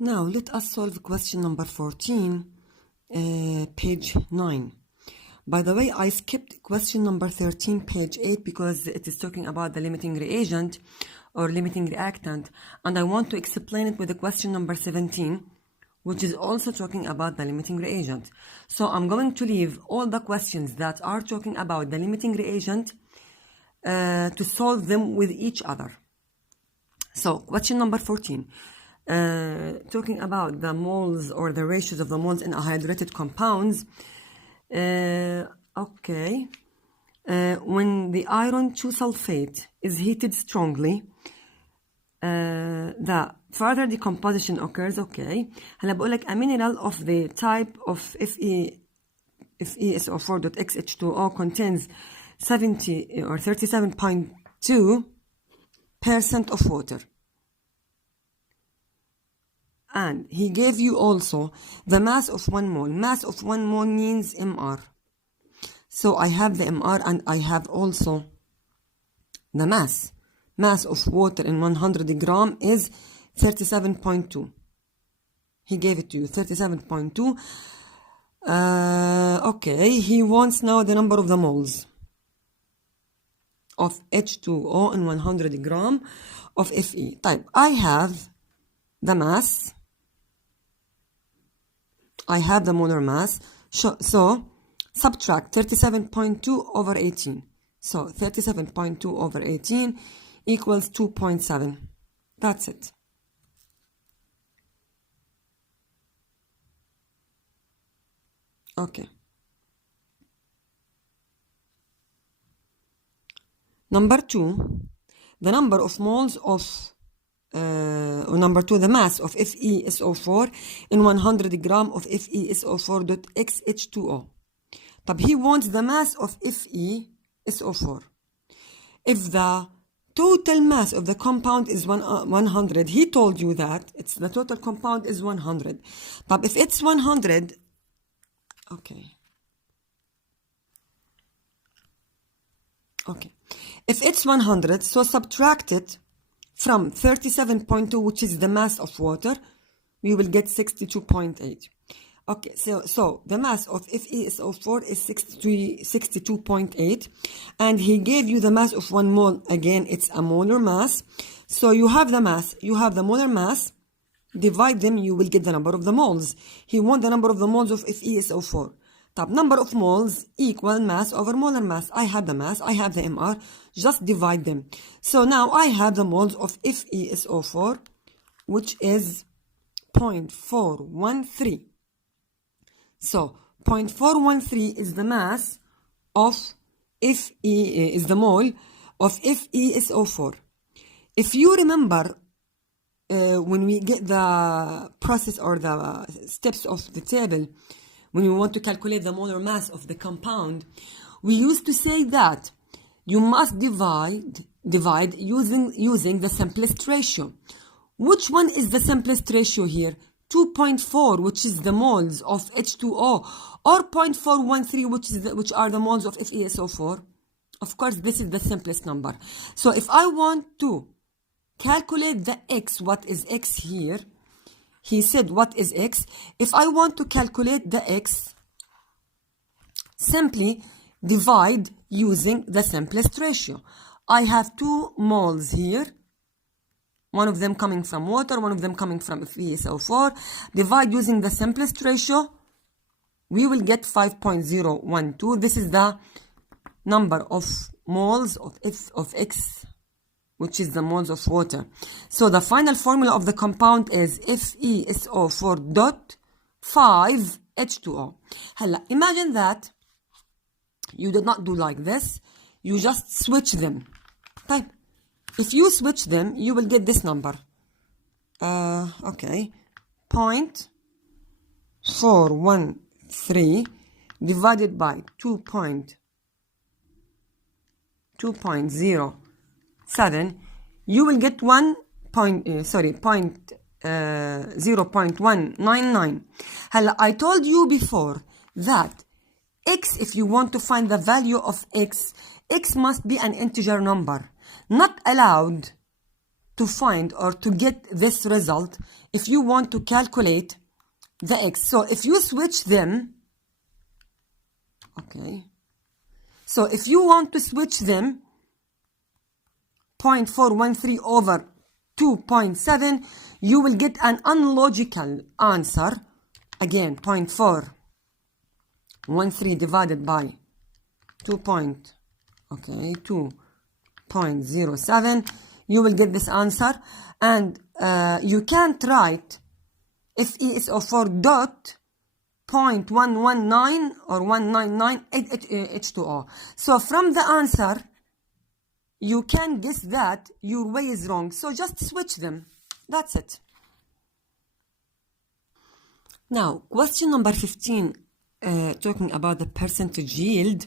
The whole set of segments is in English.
Now let us solve question number 14, page 9. By the way, I skipped question number 13, page 8, because it is talking about the limiting reagent or limiting reactant, and I want to explain it with the question number 17, which is also talking about the limiting reagent. So I'm going to leave all the questions that are talking about the limiting reagent to solve them with each other. So question number 14. Talking about the moles or the ratios of the moles in a hydrated compounds. Okay. When the iron 2 sulfate is heated strongly, the further decomposition occurs. Okay. هلا بقول لك a mineral of the type of FeSO4.xH2O contains 70 or 37.2% of water. And he gave you also the mass of 1 mole. Mass of 1 mole means MR. So I have the MR and I have also the mass. Mass of water in 100 gram is 37.2. He gave it to you, 37.2. Okay, he wants now the number of the moles of H2O in 100 gram of Fe. Type, I have the mass. I have the molar mass, so subtract 37.2 over 18. So 37.2 over 18 equals 2.7. That's it. Okay. Number 2, the number of moles of number 2, the mass of FeSO4 in 100 gram of FeSO4.xH2O. But he wants the mass of FeSO4. If the total mass of the compound is 100, he told you that it's the total compound is 100. But if it's 100, okay. If it's 100, so subtract it from 37.2, which is the mass of water, we will get 62.8. Okay, so the mass of FeSO4 is 62.8, and he gave you the mass of 1 mole. Again, it's a molar mass. So you have the mass, you have the molar mass, divide them, you will get the number of the moles. He wants the number of the moles of FeSO4. Top number of moles equal mass over molar mass. I have the mass, I have the MR, just divide them. So now I have the moles of FeSO4, which is 0.413. So 0.413 is the mass of is the mole of FeSO4. If you remember, when we get the process or the steps of the table, when we want to calculate the molar mass of the compound, we used to say that you must divide using the simplest ratio. Which one is the simplest ratio here? 2.4, which is the moles of H2O, or 0.413, which are the moles of FeSO4. Of course, this is the simplest number. So if I want to calculate the x, what is x here? He said, what is x? If I want to calculate the x, simply divide using the simplest ratio. I have 2 moles here. One of them coming from water, one of them coming from FeSO4. Divide using the simplest ratio. We will get 5.012. This is the number of moles of X, which is the moles of water. So the final formula of the compound is FeSO4.5H2O. Imagine that you did not do like this. You just switch them. Type. If you switch them, you will get this number. Okay. 0.413 divided by 2.07, you will get 0.199. I told you before that x, if you want to find the value of x must be an integer number. Not allowed to find or to get this result if you want to calculate the x. So if you switch them, okay, so if you want to switch them, 0.413 over 2.7, you will get an unlogical answer. Again, 0.413 divided by 2.07, you will get this answer. And you can't write FeSO4 dot 0.119 or 199 H2O. So from the answer, you can guess that your way is wrong. So just switch them. That's it. Now, question number 15, talking about the percentage yield.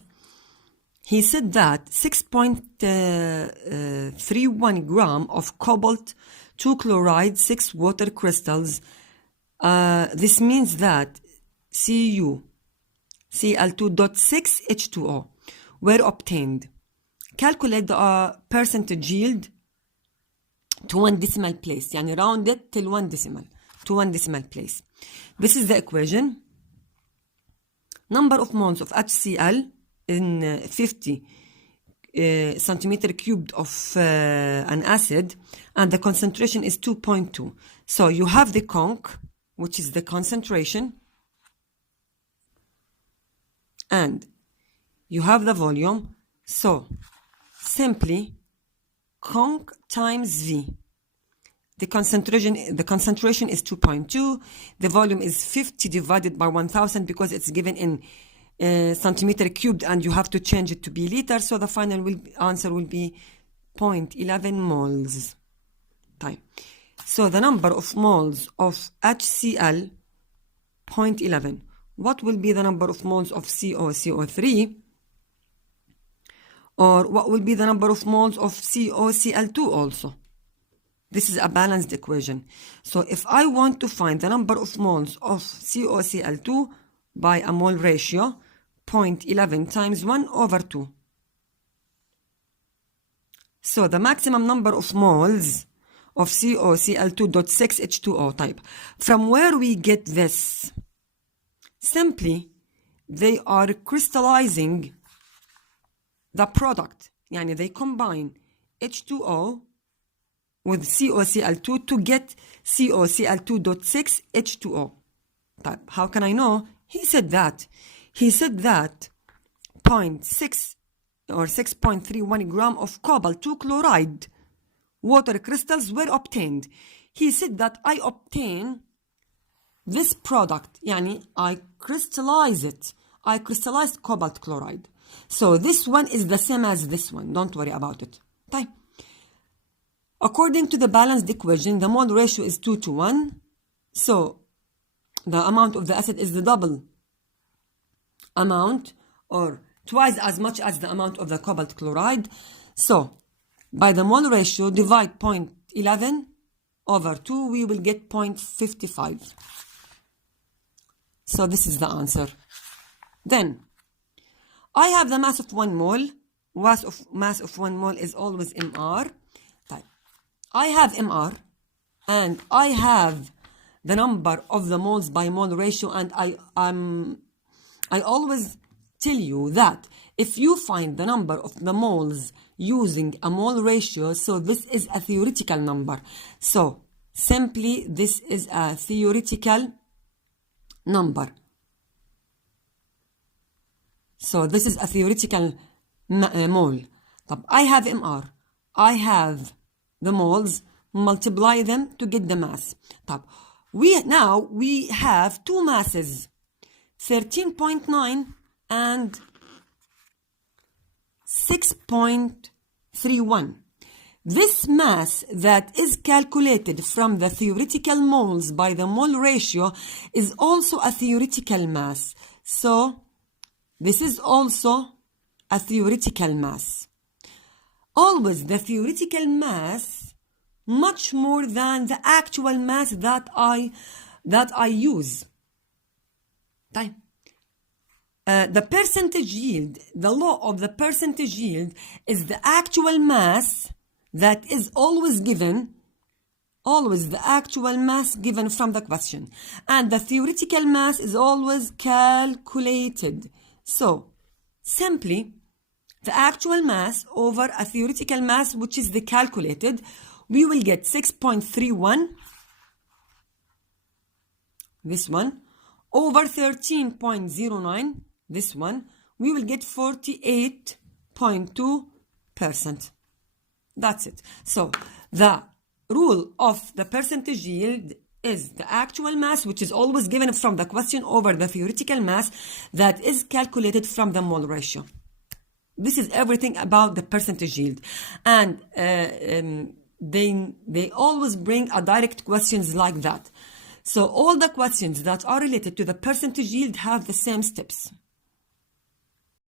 He said that 6.31 gram of cobalt 2 chloride, 6 water crystals. This means that Cl2.6 H2O were obtained. Calculate the percentage yield to 1 decimal place. يعني round it till 1 decimal. To 1 decimal place. This is the equation. Number of moles of HCl in 50 centimeter cubed of an acid, and the concentration is 2.2. So you have the conc, which is the concentration, and you have the volume. So simply conc times V. The concentration is 2.2. The volume is 50 divided by 1000 because it's given in centimeter cubed, and you have to change it to be liter. So the final answer will be 0.11 moles. Time. So the number of moles of HCl, 0.11. What will be the number of moles of CO3? Or what will be the number of moles of COCl2 also? This is a balanced equation. So if I want to find the number of moles of COCl2 by a mole ratio, 0.11 times 1 over 2. So the maximum number of moles of COCl2.6 H2O type. From where we get this? Simply, they are crystallizing the product. Yani they combine H2O with COCl2 to get COCl2.6 H2O type. How can I know? He said that 0.6 or 6.31 gram of cobalt 2 chloride water crystals were obtained. He said that I obtain this product, yani I crystallize it. I crystallized cobalt chloride. So this one is the same as this one. Don't worry about it. طيب. According to the balanced equation, the mole ratio is 2 to 1. So the amount of the acid is the double amount, or twice as much as the amount of the cobalt chloride. So by the mole ratio, divide 0.11 over 2, we will get 0.55. So this is the answer. Then I have the mass of 1 mole. Mass of 1 mole is always MR. I have MR, and I have the number of the moles by mole ratio, and I always tell you that if you find the number of the moles using a mole ratio, so this is a theoretical number. So simply this is a theoretical number. So this is a theoretical mole. I have MR. I have the moles, multiply them to get the mass. We have two masses, 13.9 and 6.31. This mass that is calculated from the theoretical moles by the mole ratio is also a theoretical mass. So this is also a theoretical mass. Always the theoretical mass much more than the actual mass that I use. The percentage yield, the law of the percentage yield is the actual mass that is always given always the actual mass given from the question. And the theoretical mass is always calculated. So, simply, the actual mass over a theoretical mass, which is the calculated, we will get 6.31, this one, over 13.09, this one, we will get 48.2%. That's it. So, the rule of the percentage yield is the actual mass, which is always given from the question, over the theoretical mass that is calculated from the mole ratio. This is everything about the percentage yield. And they always bring a direct questions like that. So all the questions that are related to the percentage yield have the same steps.